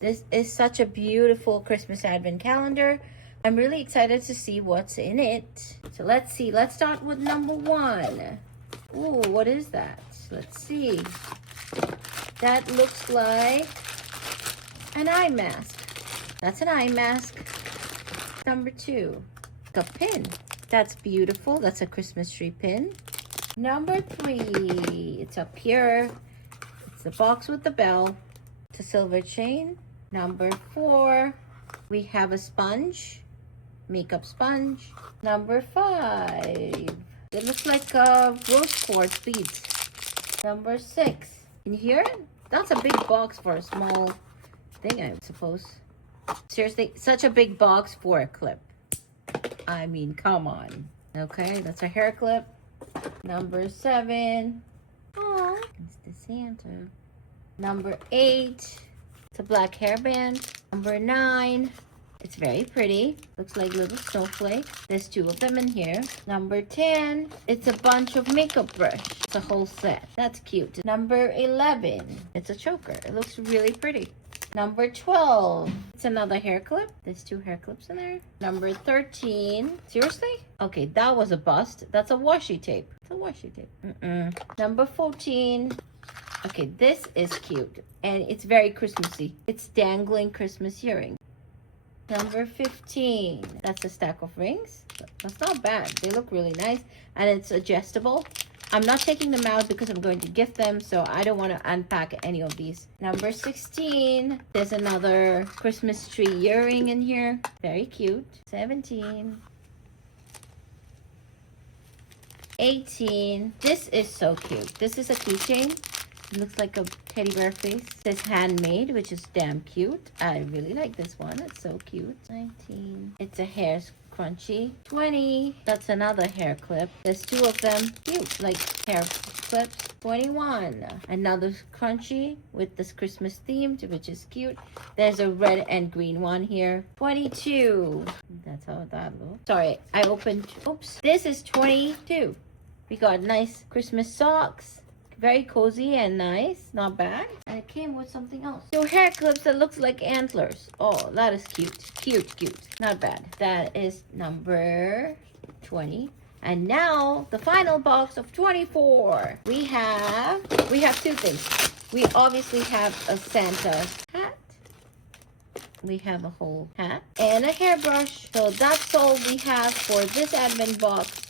This is such a beautiful Christmas Advent calendar. I'm really excited to see what's in it. So let's see. Let's start with number 1. Ooh, what is that? Let's see. That looks like an eye mask. That's an eye mask. Number 2, a pin. That's beautiful. That's a Christmas tree pin. Number 3, it's up here. It's the box with the bell. It's a silver chain. Number 4, we have a sponge, makeup sponge. Number 5, it looks like rose quartz beads. Number 6, can you hear it? That's a big box for a small thing, I suppose. Seriously, such a big box for a clip. I mean, come on. Okay, that's a hair clip. Number 7, oh, it's the Santa. Number 8, it's a black hairband. Number 9, it's very pretty. Looks like little snowflake. There's 2 of them in here. Number 10, it's a bunch of makeup brush. It's a whole set. That's cute. Number 11, it's a choker. It looks really pretty. Number 12, it's another hair clip. There's 2 hair clips in there. Number 13, seriously? Okay, that was a bust. That's a washi tape. It's a washi tape. Number 14, okay, this is cute. And it's very Christmassy. It's dangling Christmas earring. Number 15, that's a stack of rings. That's not bad. They look really nice. And it's adjustable. I'm not taking them out because I'm going to gift them, so I don't want to unpack any of these. Number 16, there's another Christmas tree earring in here. Very cute. 17. 18. This is so cute. This is a keychain. It looks like a teddy bear face. It says handmade, which is damn cute. I really like this one. It's so cute. 19. It's a hair scrunchie. 20. That's another hair clip. There's 2 of them. Cute, like hair clips. 21. Another scrunchie with this Christmas themed, which is cute. There's a red and green one here. 22. That's how that looks. Sorry, I opened. Oops. This is 22. We got nice Christmas socks. Very cozy and nice. Not bad. And it came with something else. So hair clips that looks like antlers. Oh, that is cute. Cute, cute. Not bad. That is number 20. And now, the final box of 24. We have 2 things. We obviously have a Santa hat. We have a whole hat. And a hairbrush. So that's all we have for this Advent box.